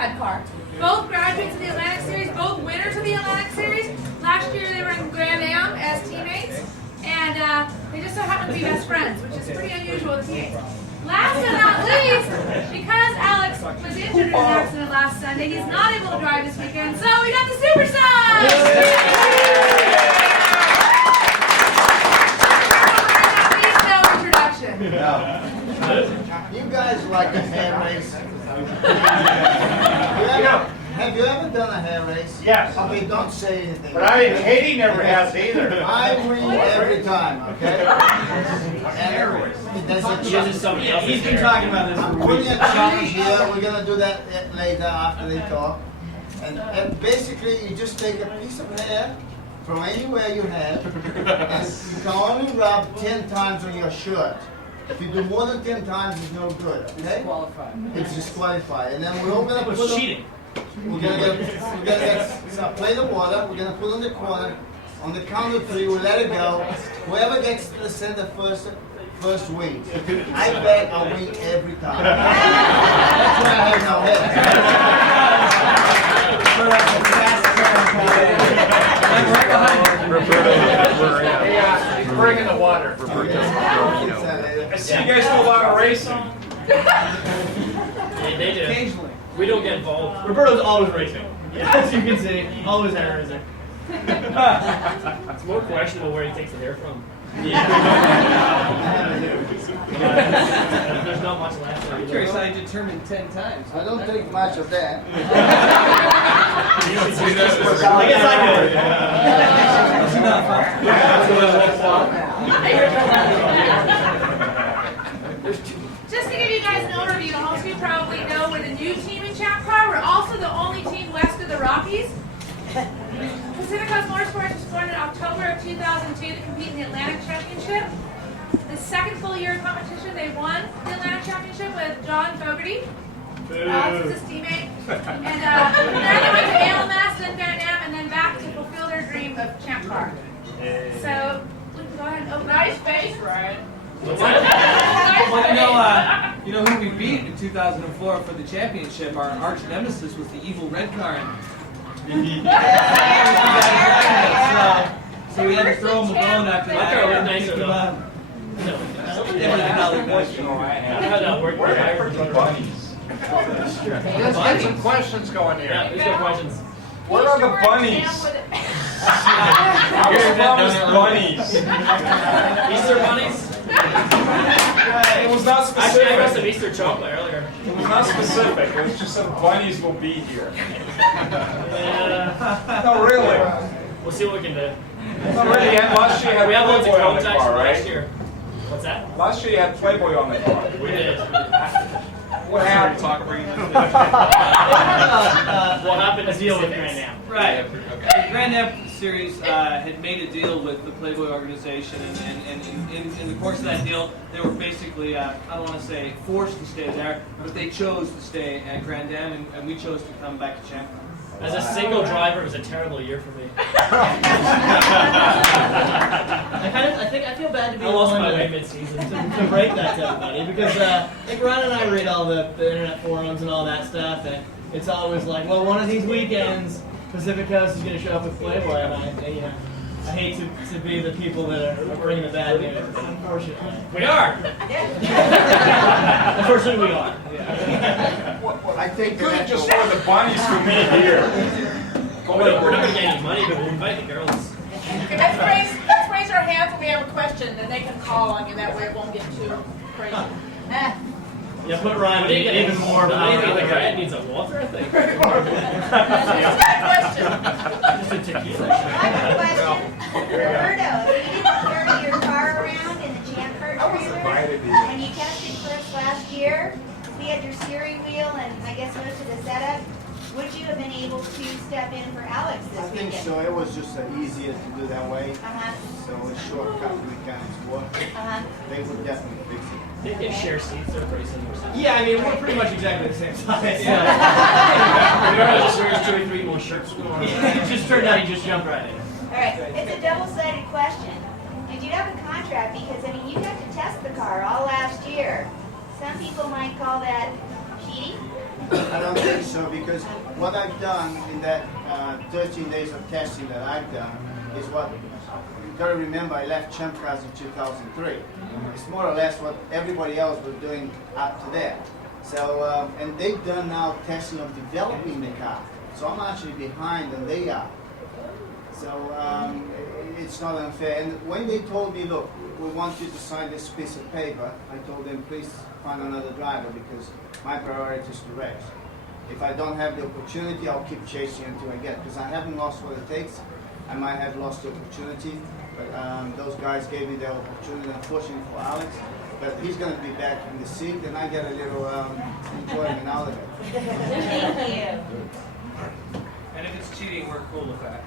pad car. Both graduates of the Atlantic Series, both winners of the Atlantic Series. Last year they were in Grand Am as teammates, and they just so happen to be best friends, which is pretty unusual with teammates. Last but not least, because Alex was injured in an accident last Sunday, he's not able to drive this weekend, so we got the Super Sons! You guys like a hair race? Have you ever done a hair race? Yes. I mean, don't say anything. But Katie never has either. I win every time, okay? He's been talking about this. I'm putting a challenge here. We're going to do that later after they talk. And basically, you just take a piece of hair from anywhere you have, and you can only rub 10 times on your shirt. If you do more than 10 times, it's no good, okay? It's disqualified. And then we're all going to put cheating. We're going to get some plate of water. We're going to put on the corner. On the count of 3, we'll let it go. Whoever gets to the center first wins. I bet I'll win every time. That's why I have no He's bringing the water. I see you guys do a lot of racing. They do. Occasionally. We don't get involved. Roberto's always racing. Yeah. As you can see, always hair raising. It's more questionable where he takes the hair from. Yeah. There's not much left. I'm curious how you determined 10 times. I don't think much of that. I guess I did. It's not Just to give you guys an overview, most of you probably know we're the new team in Champ Car. We're also the only team west of the Rockies. Pacific Coast Motorsports was formed in October of 2002 to compete in the Atlantic Championship. The second full year of competition, they won the Atlantic Championship with John Fogarty. Alex was his teammate. And then they went to ALMS, then Van Am, and then back to fulfill their dream of Champ Car. So, we can go ahead and open nice face, Ryan. Well, you know who we beat in 2004 for the championship? Our arch nemesis was the evil red car. So we had to throw him a bone after that. Where are the bunnies? Let's get some questions going here. Yeah, let's get questions. Where are the bunnies? Where's the bunnies? Easter bunnies? It was not Actually, I got some specific. Easter chocolate earlier. It was not specific. It was just that bunnies will be here. No, really. We'll see what we can do. No, really. Last year you We had have loads of Playboy on the contacts car, from last right? year. What's that? Last year you had Playboy on the car. We did. What happened? What happened to deal with Grand Am? Right. The Grand Am Series had made a deal with the Playboy organization, and in the course of that deal, they were basically, I don't want to say forced to stay there, but they chose to stay at Grand Am, and we chose to come back to Champ. As a single driver, it was a terrible year for me. I feel bad to be I lost the my one way mid-season. to break that to everybody because like Ron and I read all the internet forums and all that stuff, and it's always like, well, one of these weekends Pacific Coast is going to show up with Playboy, and I hate to be the people that are bringing the bad news, but unfortunately We are. unfortunately we are. I think Could have just wanted the bunnies to be here. We're not going to get any money, but we'll invite the girls. Okay, let's raise our hands when we have a question, and they can call on you. That way it won't get too crazy. Yeah, put Ryan even more The power. lady in the grad needs a water, I think. Just a tequila. I have a question. Roberto, you didn't carry your car around in the Champ Car trailer. When you tested first last year, we had your steering wheel and I guess most of the setup. Would you have been able to step in for Alex this I think weekend? so. It was just easier to do that way. Uh-huh. So a shortcut we can work. Uh-huh. They would definitely fix it. They can share seats, they're pretty similar. Yeah, I mean, we're pretty much exactly the same size. There's 2 or 3 more shirts going on. It just turned out he just jumped right in. All right, it's a double-sided question. Did you have a contract? Because, I mean, you got to test the car all last year. Some people might call that cheating? I don't think so, because what I've done in that 13 days of testing that I've done is what, you gotta remember, I left Champ Cars in 2003. It's more or less what everybody else was doing up to there. So, and they've done now testing of developing the car. So I'm actually behind than they are. So it's not unfair. And when they told me, look, we want you to sign this piece of paper, I told them, please find another driver, because my priority is to race. If I don't have the opportunity, I'll keep chasing until I get it, because I haven't lost what it takes. I might have lost the opportunity, but those guys gave me the opportunity, unfortunately for Alex. But he's going to be back in the seat, and I get a little enjoyment out of it. Thank you. And if it's cheating, we're cool with that.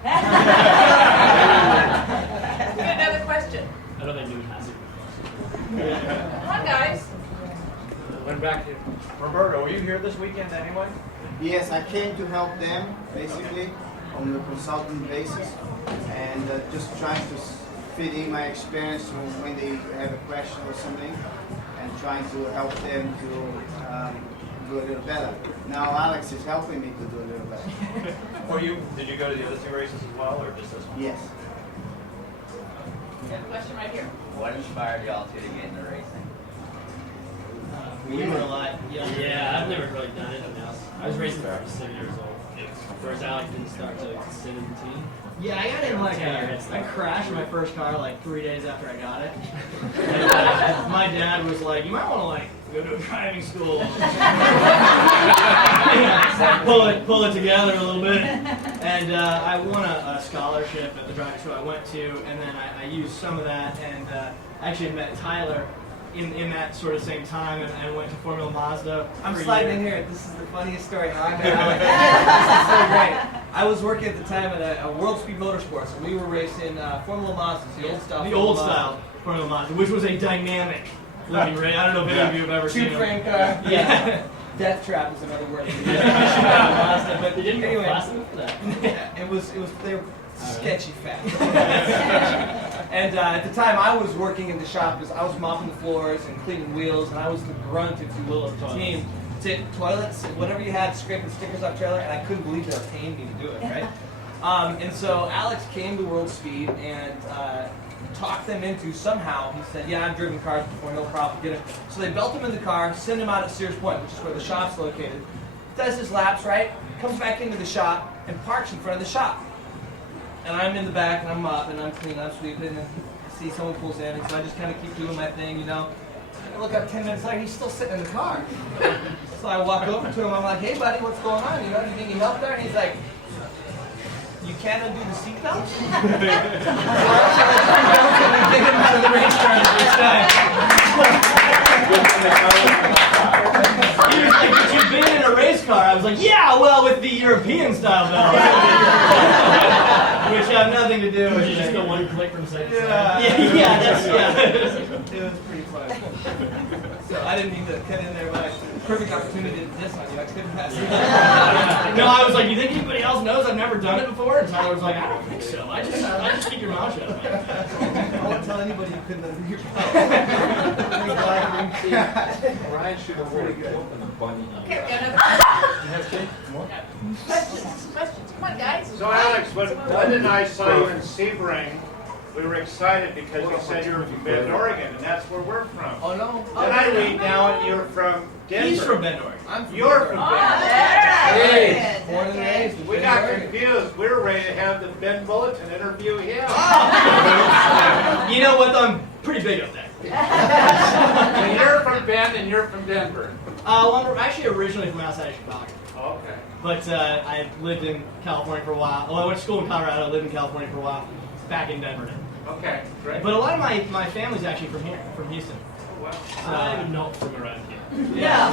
We got another question. I don't think Newt has it. Come on, guys. Went back to Roberto, were you here this weekend anyway? Yes, I came to help them, basically, on a consultant basis, and just trying to fit in my experience when they have a question or something, and trying to help them to do a little better. Now Alex is helping me to do a little better. Did you go to the other two races as well, or just this one? Yes. We have a question right here. What inspired y'all to get into racing? We were like, Yeah, I've never really done anything else. I was racing when I was 7 years old. Whereas Alex didn't start till 17. Yeah, I got in like 10 years. I crashed my first car like 3 days after I got it. And, my dad was like, you might want to like go to a driving school. pull it together a little bit. And I won a scholarship at the driving school I went to, and then I used some of that, and I actually met Tyler in that sort of same time, and went to Formula Mazda. I'm for a sliding year. in here. This is the funniest story how I met Alex. This is so great. I was working at the time at a World Speed Motorsports, and we were racing Formula Mazdas, the old style. The old style Formula Mazda, which was a dynamic looking race. I don't know if any of you have ever seen it. Two-frame car. Yeah. Death trap is another word. But They didn't go anyway, fast enough for that. yeah, it was they were sketchy fast. And at the time, I was working in the shop because I was mopping the floors and cleaning wheels, and I was the grunt, if you will, of the team. Toilets, whatever you had, scraping stickers off trailer, and I couldn't believe they were paying me to do it, right? And so Alex came to World Speed and talked them into somehow. He said, "Yeah, I've driven cars before, no problem, get him." So they belt him in the car, send him out at Sears Point, which is where the shop's located. Does his laps, right? Comes back into the shop and parks in front of the shop. And I'm in the back, and I'm mopping, I'm cleaning, I'm sweeping, and I see someone pulls in, and so I just kind of keep doing my thing, you know. I look up 10 minutes later, he's still sitting in the car. So I walk over to him, I'm like, "Hey buddy, what's going on? You know, do you need any help there?" And he's like, "You can't undo the seatbelt?" So I undo the seatbelt and we get him out of the race car the first time. He was like, "But you've been in a race car." I was like, "Yeah, well, with the European style belt." Which have nothing to do with You just it. go one click from side to side. Yeah. It was pretty fun. So I didn't mean to cut in there, but perfect opportunity to diss on you. I couldn't pass it. No, I was like, "You think anybody else knows I've never done it before?" And Tyler was like, "I don't think so. I just keep your mouth shut." I won't tell anybody you couldn't undo your belt. Ryan should have really opened the bunny. Okay, we got another question. Questions. Come on, guys. So Alex, when Linda and I saw you in Sebring, we were excited because you said you were from Bend, Oregon, and that's where we're from. Oh no. Then I read now and you're from Denver. He's from Bend, Oregon. I'm from You're Denver. from Oh, Bend. there. Born and raised. in We Bend, got Oregon. confused. We were ready to have the Bend Bulletin interview him. You know what? I'm pretty big up there. And you're from Bend and you're from Denver. Well, I'm actually originally from outside of Chicago. Okay. But I lived in California for a while. Well, I went to school in Colorado, lived in California for a while, back in Denver now. Okay, great. But a lot of my family's actually from here, from Houston. Wow. I am not from around here. Yeah.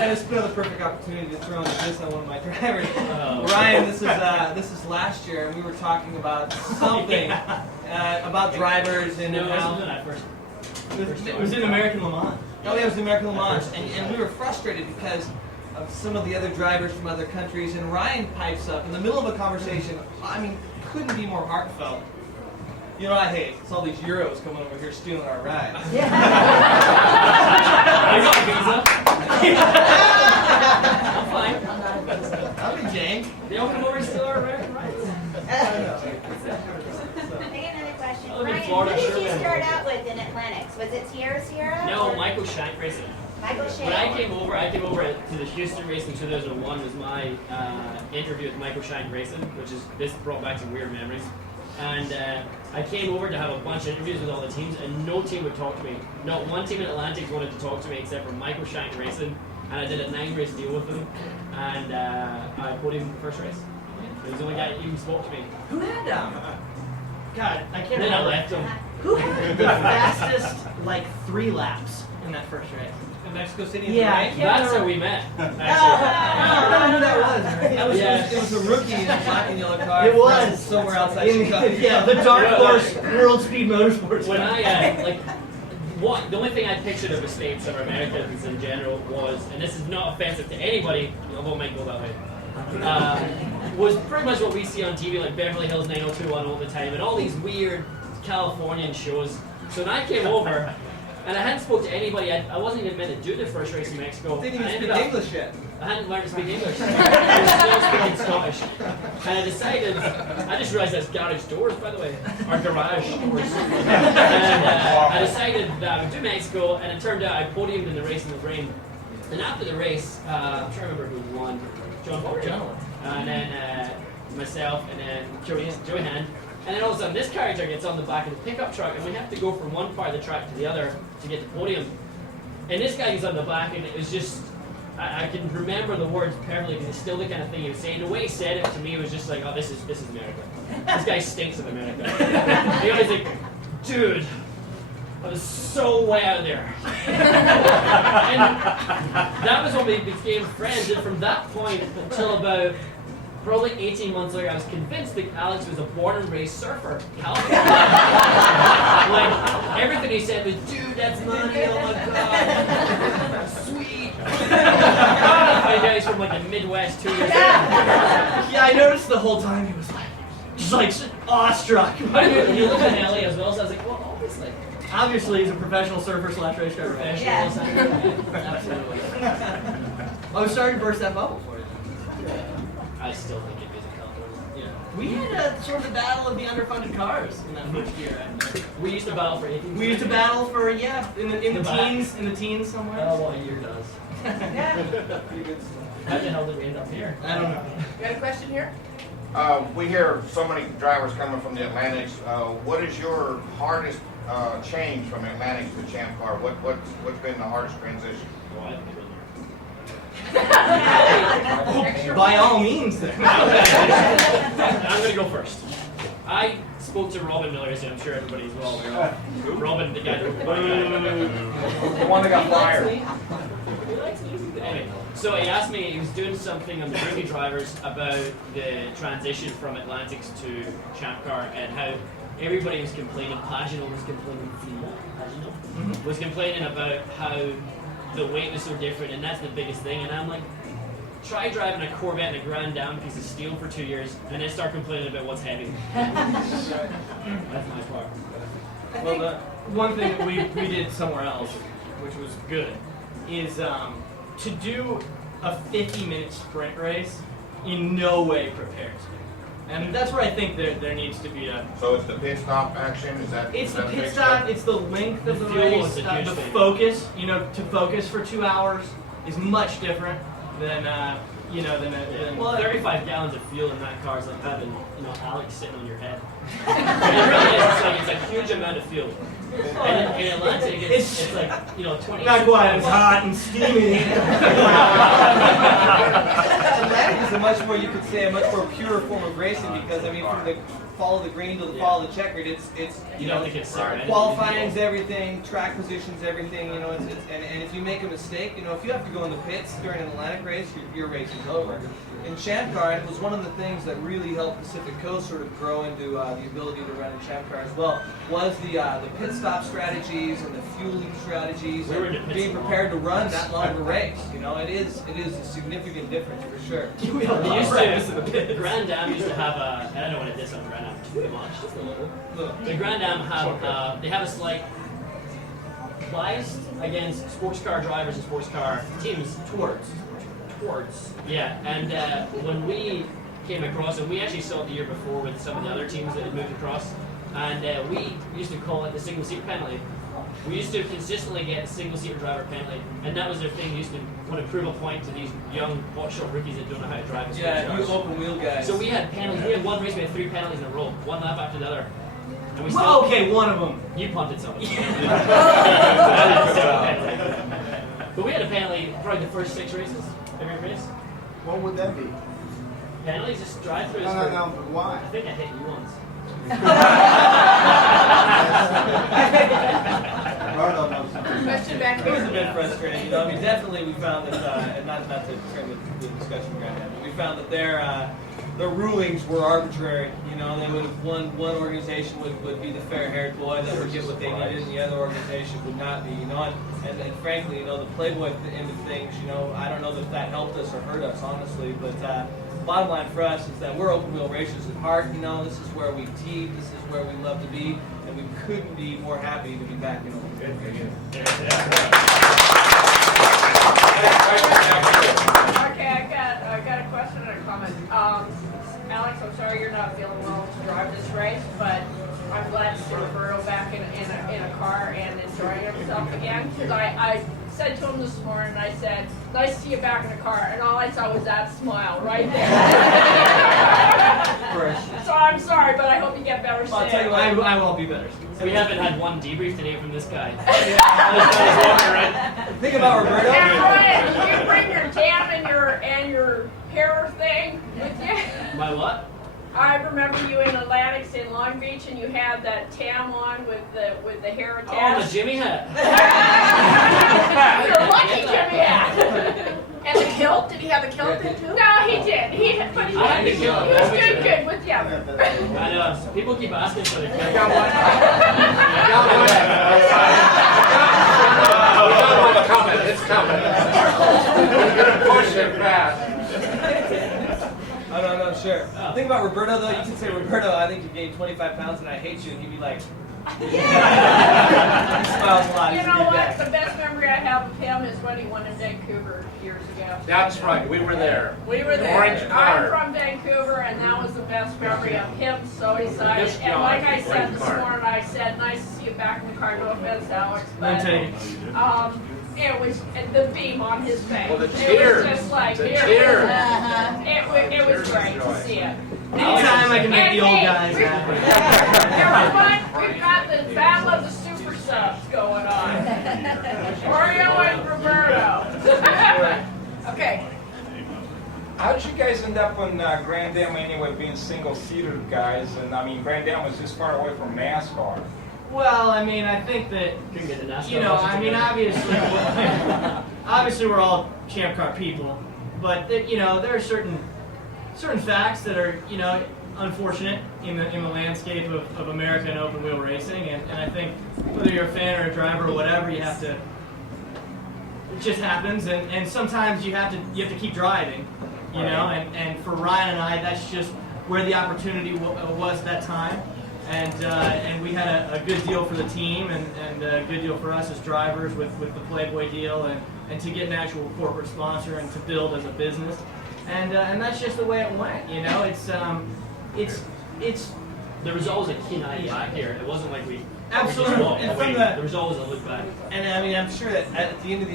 And it's been the perfect opportunity to throw in a diss on one of my drivers. Oh. Ryan, this is last year, and we were talking about something about drivers and No, it how wasn't when I first. It was in American Le Mans. Oh, yeah, it was the American Le Mans, and we were frustrated because of some of the other drivers from other countries, and Ryan pipes up in the middle of a conversation, I mean, couldn't be more heartfelt. You know what I hate? It's all these Euros coming over here stealing our rides. I got a visa. Was it Sierra? No, or Michael Shank Racing. Michael When I Shank. came over to the Houston race in 2001 was my interview with Michael Shank Racing, which is, this brought back some weird memories. And I came over to have a bunch of interviews with all the teams, and no team would talk to me. Not one team in Atlantic wanted to talk to me except for Michael Shank Racing, and I did a 9-race deal with them, and I put him first race. He was the only guy who even spoke to me. Who had God, I can't And then I remember. left him. Who had the fastest, like, 3 laps in that first race? In Mexico City. Yeah, I Right? can't That's how remember. we met. I don't know who that was. Right? That was, Yeah. it was a rookie in a black and yellow car. It was. somewhere outside In- Chicago. yeah, the Dark Horse World Speed Motorsports. When I the only thing I pictured of the States or Americans in general was, and this is not offensive to anybody, although it might go that way, was pretty much what we see on TV, like Beverly Hills 90210 all the time, and all these weird Californian shows. So when I came over, and I hadn't spoke to anybody, I wasn't even meant to do the first race in Mexico. Didn't even I speak ended up- English yet. I hadn't learned to speak English. I was still speaking Scottish. And I decided, I just realized that's garage doors, by the way, or garage doors. And I decided that I would do Mexico, and it turned out I podiumed in the race in the rain. And after the race, I'm trying to remember who won. John. And then myself, and then Joey Hand. And then all of a sudden, this character gets on the back of the pickup truck, and we have to go from one part of the track to the other to get the podium. And this guy is on the back, and it was just, I can remember the words perfectly because it's still the kind of thing he was saying. The way he said it to me was just like, oh, this is America. This guy stinks of America. And he was like, dude, I was so way out there. And that was when we became friends, and from that point until about probably 18 months later, I was convinced that Alex was a born and raised surfer. California. Like, everything he said was, dude, that's money, oh my god, sweet. I know he's from like the Midwest 2 years ago. Yeah, I noticed the whole time he was like awestruck. I knew he lived in LA as well, so I was like, well, obviously. Obviously, he's a professional surfer / race driver. Professional, Yeah. absolutely. I was starting to burst that bubble for you. I still think it is a California. Yeah. We had a sort of the battle of the underfunded cars in that first year. We used to battle for 18. We used to battle for in the back. teens somewhere. Oh, well, a year does. How the hell did we end up here? I don't know. You got a question here? We hear so many drivers coming from the Atlantics. What is your hardest change from Atlantics to Champ Car? What's been the hardest transition? Well, I haven't been By all means, then. I'm going to go first. I spoke to Robin Miller, as I'm sure everybody is well aware of. Robin, the guy who The one that got fired. Anyway, so he asked me, he was doing something on the rookie drivers about the transition from Atlantics to Champ Car and how everybody was complaining, Paginot was complaining, was complaining about how the weight was so different, and that's the biggest thing. And I'm like, try driving a Corvette and a Grand Dam piece of steel for 2 years, and then start complaining about what's heavy. That's my part. Well, the one thing that we did somewhere else, which was good, is to do a 50-minute sprint race in no way prepares you. And that's where I think there needs to be a... So it's the pit stop action? Is that? It's is the that a pit big stop, step? it's the length of the The fuel race, is a huge the thing. focus, to focus for 2 hours is much different than, Well, 35 gallons of fuel in that car is like having, Alex sitting on your head. It really is. It's a huge amount of fuel. And in Atlantic, it's like, 20. not quite as hot and steamy. Atlantic is a much more, you could say, a much more pure form of racing because, I mean, from the follow the green to the follow the checkered, it's You don't think it's right? qualifying's everything, track position's everything, and if you make a mistake, if you have to go in the pits during an Atlantic race, your race is over. In Champ Car, it was one of the things that really helped Pacific Coast sort of grow into the ability to run in Champ Car as well, was the pit stop strategies and the fueling strategies We were in the and pits being a lot. prepared to run that long of a race. It is a significant difference for sure. They used to, the Grand Dam used to have a, and I don't want to diss on Grand Dam too much, just a little. The Grand Dam they have a slight bias against sports car drivers and sports car teams towards. Yeah, and when we came across, and we actually saw it the year before with some of the other teams that had moved across, and we used to call it the single seat penalty. we used to consistently get a single-seater driver penalty, and that was their thing. They used to want to prove a point to these young, short rookies that don't know how to drive. Yeah, you open wheel guys. So we had penalties. We had one race, we had 3 penalties in a row, one lap after the other. And we Well, okay, one of them. You punted somebody. But we had a penalty probably the first 6 races, every race. What would that be? Penalties, just drive-throughs. No, but why? I think I hit you once. Question back It was a here. bit frustrating, you know. I mean, definitely we found that, and not to turn the discussion around that, but we found that their rulings were arbitrary. You know, they would have one organization would be the fair-haired boy that would get what they needed, and the other organization would not be. You know, and frankly, you know, the Playboy end of things. You know, I don't know that helped us or hurt us, honestly, but. Bottom line for us is that we're open wheel racers at heart. You know, this is where we team, this is where we love to be, and we couldn't be more happy to be back in open wheel racing. Okay, I got a question and a comment. Alex, I'm sorry you're not feeling well to drive this race, but I'm glad to see Roberto back in a car and enjoying himself again. Because I said to him this morning, I said, nice to see you back in the car, and all I saw was that smile right there. So I'm sorry, but I hope you get better soon. I'll tell you what, I will be better. We haven't had one debrief today from this guy. Think about Roberto. And Brian, did you bring your tam and your hair thing with you? My what? I remember you in Atlantics in Long Beach, and you had that tam on with the hair Oh, attached. the Jimmy hat. You're lucky, Jimmy hat. And the kilt? Did he have a kilt in too? No, he did. But he I had the kilt. He was doing good with you. I know. People keep asking for the kill. We got one coming. It's coming. We're gonna push it fast. No, sure. Think about Roberto, though. You can say, Roberto, I think you gained 25 pounds and I hate you. And he'd be like, yeah. He smiles a lot. You He's a know good what? guy. The best memory I have of him is when he won in Vancouver years ago. That's right. We were there. We were there. Orange car. I'm from Vancouver, and that was the best memory of him. So excited. This And like I guy, said orange this car. morning, I said, nice to see you back in the car. No offense, Alex, but it was the beam on his face. Well, the It cheers. was just like The here. cheers. It was great to see it. Anytime I can make the old And guys hey, happy. everyone, we've got the battle of the super subs going on. Oreo and Roberto. Okay. How did you guys end up on Grand Am anyway, being single-seater guys? And I mean, Grand Am was just far away from NASCAR. Well, I mean, I think that, Couldn't get the NASCAR you know, license I mean, together. obviously we're all champ car people, but you know, there are certain facts that are, you know, unfortunate in the landscape of American open wheel racing, and I think whether you're a fan or a driver or whatever, you have to. It just happens, and sometimes you have to keep driving, you know, and for Ryan and I, that's just where the opportunity was that time. And we had a good deal for the team and a good deal for us as drivers with the Playboy deal and to get an actual corporate sponsor and to build as a business. And that's just the way it went, you know. It's There was always a keen eye back here. It wasn't like we Absolutely. just walked And away. from the- There was always a look back. And I mean, I'm sure that at the end of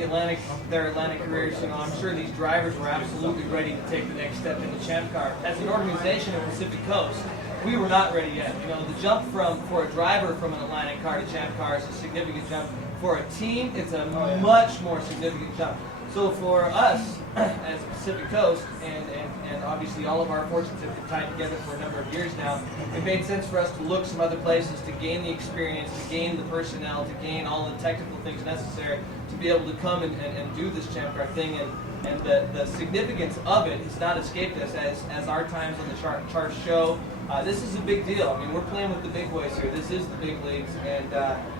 their Atlantic careers, you know, I'm sure these drivers were absolutely ready to take the next step in the Champ Car. As an organization at Pacific Coast, we were not ready yet. You know, the jump for a driver from an Atlantic car to Champ Car is a significant jump. For a team, it's a much more significant jump. So for us, as Pacific Coast, and obviously all of our fortunes have been tied together for a number of years now, it made sense for us to look some other places to gain the experience, to gain the personnel, to gain all the technical things necessary to be able to come and do this Champ Car thing. And the significance of it has not escaped us as our times on the charts show. This is a big deal. I mean, we're playing with the big boys here. This is the big leagues, and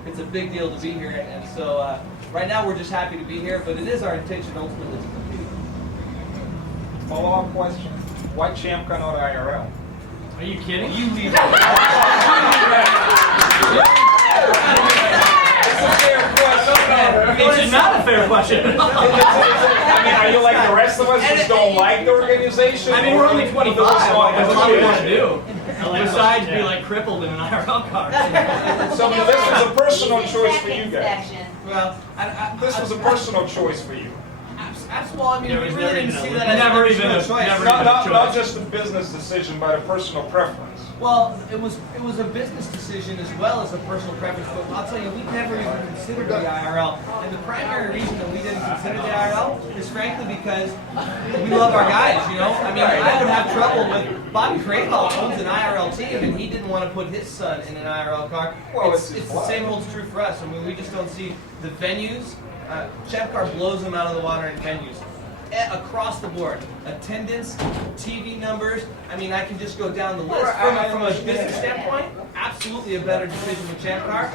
it's a big deal to be here. And so right now we're just happy to be here, but it is our intention ultimately to compete. Follow-up question. Why Champ Car not IRL? Are you kidding? You leave it. It's a fair question. It's not a fair question. I mean, are you like the rest of us just don't like the organization? I mean, we're only 25. Like, that's all we want to do. besides be like crippled in an IRL car. So this was a personal He's in choice tech for you guys. inspection. Well, This was a personal choice for you. absolutely. I mean, There we was really never didn't even see a- that as never a even a- personal choice. never Not just a business decision, but a personal preference. Well, it was a business decision as well as a personal preference. But I'll tell you, we never even considered the IRL, and the primary reason that we didn't consider the IRL is frankly because we love our guys. You know, I mean, I would have trouble with Bobby Crayhall owns an IRL team, and he didn't want to put his son in an IRL car. Well, it's it's his the same holds true for us. I mean, we just don't see the venues. Champ Car blows them out of the water in venues. Across the board, attendance, TV numbers. I mean, I can just go down the list. From a business standpoint, absolutely a better decision with Champ Car.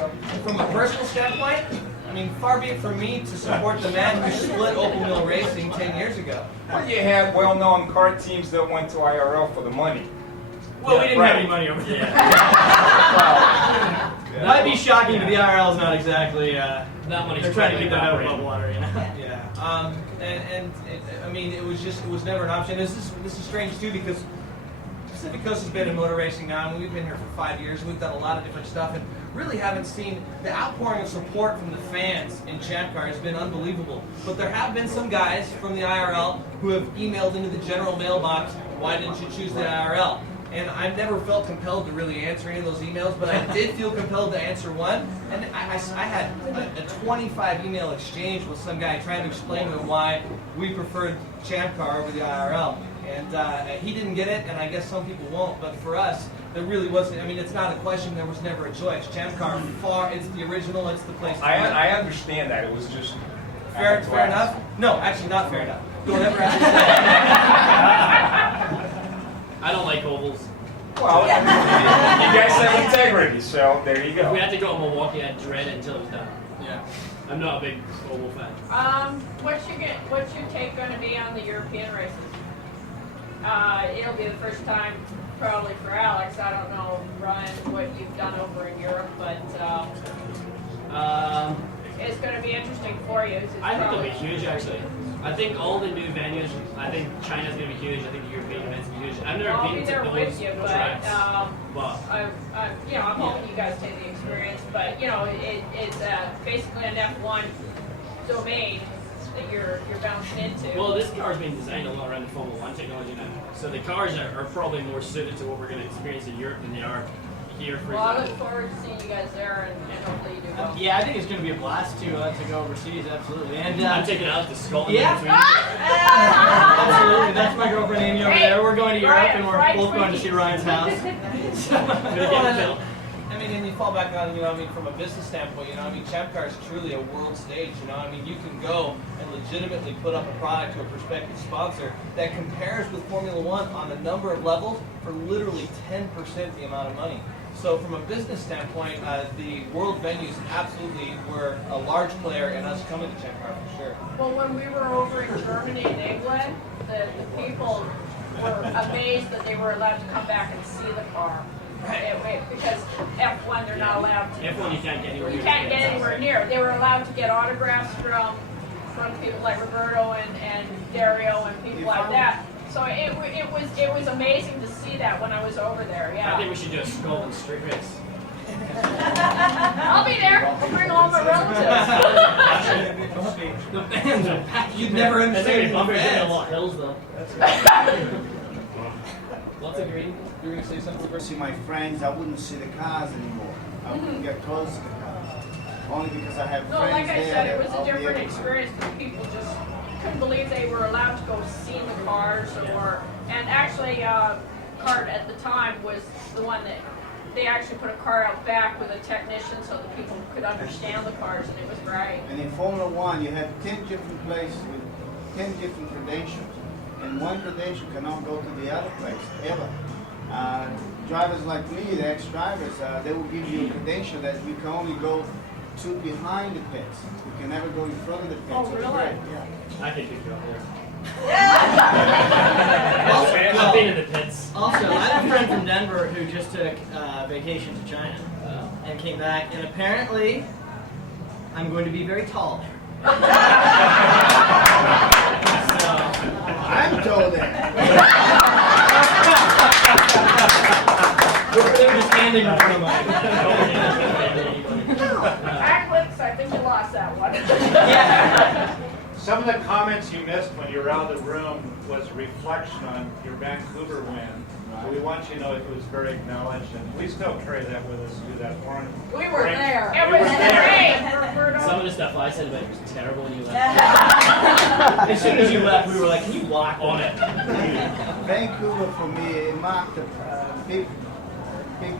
From a personal standpoint, I mean, far be it from me to support the man who split Opal Mill Racing 10 years ago. Well, you had well-known car teams that went to IRL for the money. Well, we didn't have any money over there. Might be shocking, but the IRL is not exactly. That money's They're trying to keep that out evaporating. above water, you know. Yeah. I mean, it was never an option. This is strange too because Pacific Coast has been in motor racing now, and we've been here for 5 years. We've done a lot of different stuff, and really haven't seen the outpouring of support from the fans in Champ Car has been unbelievable. But there have been some guys from the IRL who have emailed into the general mailbox, "Why didn't you choose the IRL?" And I've never felt compelled to really answer any of those emails, but I did feel compelled to answer one. And I had a 25 email exchange with some guy trying to explain to him why we preferred Champ Car over the IRL. And he didn't get it, and I guess some people won't. But for us, there really wasn't. I mean, it's not a question. There was never a choice. Champ Car, it's the original. It's the place. I understand that. It was just Fair enough? No, actually not fair enough. Don't ever ask me that. I don't like ovals. Well, you guys have integrity, so there you If we go. had to go to Milwaukee, I'd dread it until it was done. Yeah. I'm not a big oval fan. What's your take going to be on the European races? It'll be the first time probably for Alex. I don't know, Ryan, what you've done over in Europe, but it's going to be interesting for you. I think they'll be huge, actually. I think all the new venues, I think China's going to be huge. I think the European events will be huge. I've never I'll be been there to with those you, but tracks. But I'm hoping you guys take the experience. But it's basically an F1 domain that you're bouncing into. well, this car's being designed a lot around the Formula 1 technology now. So the cars are probably more suited to what we're going to experience in Europe than they are here, for Well, I look example. forward to seeing you guys there, and hopefully you do well. Yeah, I think it's going to be a blast to go overseas. Absolutely. And I'm taking it out to Scotland. Yeah. between- absolutely. That's my girlfriend Amy over Hey, there. We're going to Europe, Ryan, and we're Ryan both going to see Twinkies. Ryan's house. I mean, and you fall back on, from a business standpoint, Champ Car is truly a world stage, I mean, you can go and legitimately put up a product to a prospective sponsor that compares with Formula One on a number of levels for literally 10% the amount of money. So from a business standpoint, the world venues absolutely were a large player in us coming to Champ Car for sure. Well, when we were over in Germany and England, the people were amazed that they were allowed to come back and see the car. Because F1, they're not allowed to. F1, you can't get anywhere You near. can't get anywhere near. They were allowed to get autographs from people like Roberto and Dario and people like that. So it was amazing to see that when I was over there. I Yeah. think we should do a Scotland street race. I'll be there. I'll bring all my relatives. The fans are packed. You'd never That's understand gonna be the bumpers in a fans. lot of hills, though. Lots of green. You were going to say something? I see my friends, I wouldn't see the cars anymore. I wouldn't get close to the cars. Only because I have No, friends like I there said, it that was a I'll be different able to- experience because people just couldn't believe they were allowed to go see the cars and actually, CART at the time was the one that they actually put a car out back with a technician so that people could understand the cars, and it was great. And in Formula One, you have 10 different places with 10 different credentials. And one credential cannot go to the other place, ever. Drivers like me, the ex-drivers, they will give you a credential that you can only go to behind the pits. You can never go in front of the pits. Oh, So it's really? great, yeah. I can pick you up there. Also, I've been in the pits. Also, I have a friend from Denver who just took vacation to China and came back, and apparently, I'm going to be very tall there. I'm told that. Some of the comments you missed when you were out of the room was a reflection on your Vancouver win. So we want you to know it was very acknowledged, and we still carry that with us through that morning. We were there. It was great. Some of the stuff I said about you was terrible when you left. As soon as you left, we were like, can you block on it? Vancouver for me, it marked a big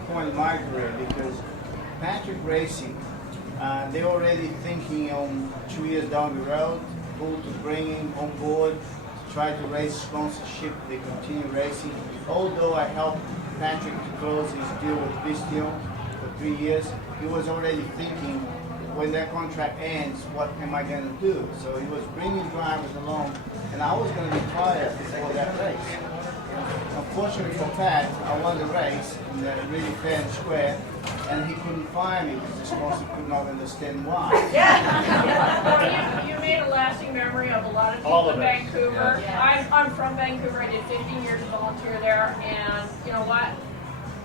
point in my career because Patrick Racing, they're already thinking on 2 years down the road, who to bring in on board, to try to raise sponsorship, they continue racing. Although I helped Patrick to close his deal with Vistio for 3 years, he was already thinking, when that contract ends, what am I going to do? So he was bringing drivers along, and I was going to retire before that race. Unfortunately for Pat, I won the race in a really fair and square, and he couldn't fire me because the sponsor could not understand why. Well, you made a lasting memory of a lot of people in Vancouver. Yeah. I'm from Vancouver. I did 15 years of volunteer there, and you know what?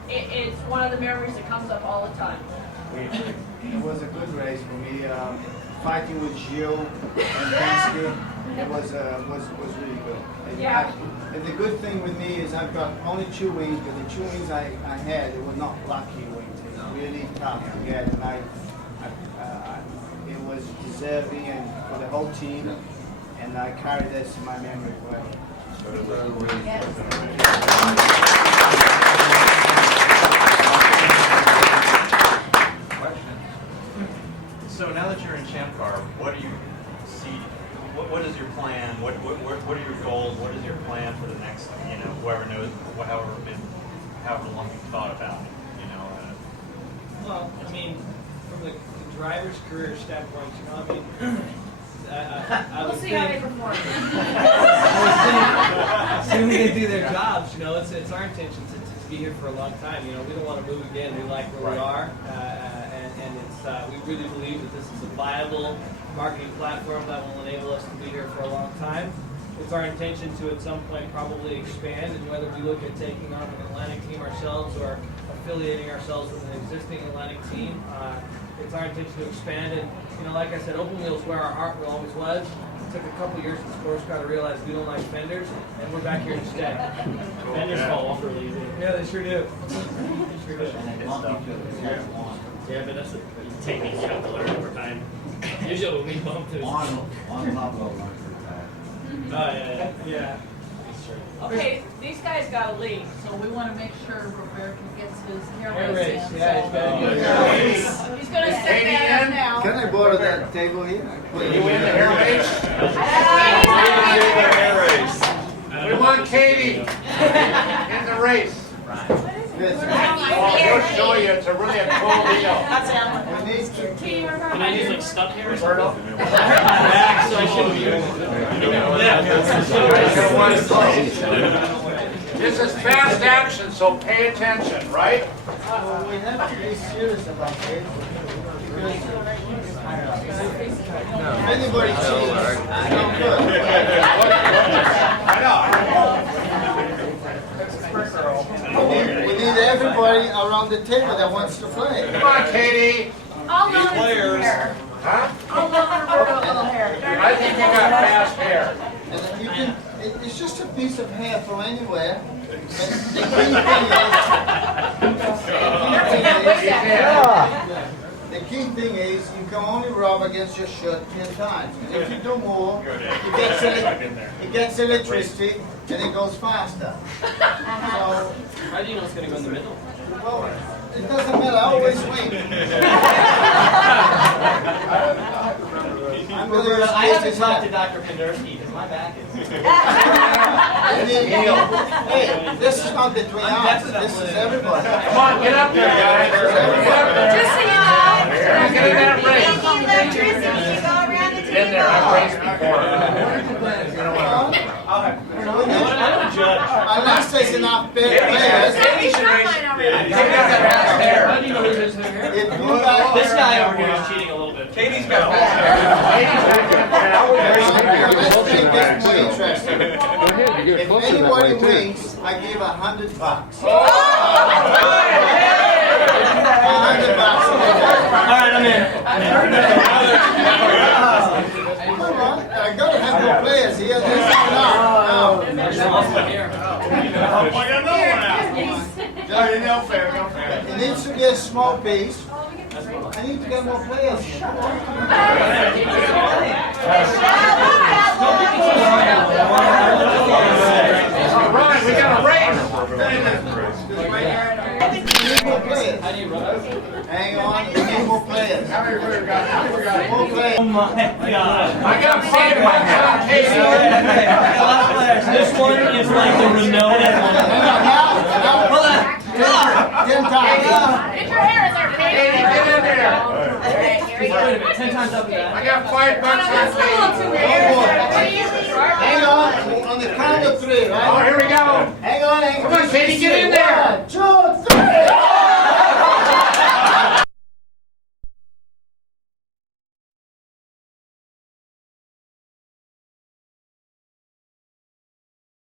It's one of the memories that comes up all the time. It was a good race for me. Fighting with Gio and Penske, it was really good. Yeah. And the good thing with me is I've got only 2 wins, but the 2 wins I had, they were not lucky wins. It was really tough to get, and it was deserving and for the whole team, and I carry this in my memory well. So now that you're in Champ Car, what do you see? What is your plan? What are your goals? What is your plan for the next? You know, whoever knows, however long you've thought about it. You know. Well, I mean, from the driver's career standpoint, you know, I mean, I We'll would see think, how they perform. assuming they do their jobs, you know, it's our intention to be here for a long time. You know, we don't want to move again. We like where we are, and it's we really believe that this is a viable marketing platform that will enable us to be here for a long time. It's our intention to at some point probably expand, and whether we look at taking on an Atlantic team ourselves or affiliating ourselves with an existing Atlantic team, it's our intention to expand. And you know, like I said, open wheels where our heart always was. It took a couple years for sports car to realize we don't like fenders, and we're back here to stay. Fenders fall off really easy. Yeah, they sure do. They sure do. Yeah, but that's a technique you have to learn over time. Usually when we bump to yeah. Okay, these guys got to leave, so we want to make sure Roberto gets his hair race in. Yeah, he's got to So he's going to sit down now. Can I borrow that table here? You win the hair race? We want Katie in the race. Oh, he'll show you. It's a really a cool deal. Can I use like stuck hair or Roberto? something? So I shouldn't be This is fast action, so pay attention, right? We have to be serious about it. If anybody cheats, it's not good. I know. We need everybody around the table that wants to play. Come on, Katie. I'll loan him some hair. Huh? I'll loan Roberto a little hair. I think you got fast hair. And you can, it's just a piece of hair from anywhere. The key thing is you can only rub against your shirt 10 times. And if you do more, it gets electricity and it goes faster. So, How do you know it's going to go in the middle? well, it doesn't matter, I always win. I'm going to I have to talk to Dr. Pendersky because my back is. Hey, this is not between us, this is everybody. Come on, get up there, guys. Get up there. Just so you know. Get in that race. Electricity should go around the In there, I've raced before. Unless there's enough players. Katie should race. Katie got that fast hair. How do you know who's in hair? If you guys, This guy over here is cheating a little bit. Katie's got fast hair. let's make this more interesting. If anybody wins, I give $100. $100. All right, I'm in. Come on, I gotta have Here, this one, no. I just lost my hair. It needs to be a small piece. I need to get more players here. Come on. All right, we got a race. We need more players. Hang on, we need more players. More players. Oh my god. I got 5 bucks on This one is like the Renault one. 10 times. Get your hair in there, Katie. Get in there. Okay, here we Wait a go. minute, 10 times up and I down. got 5 bucks That's a little on too Katie. weird. Hang on the count of 3, Oh, right? here we go. Hang on. Come on, Katie, get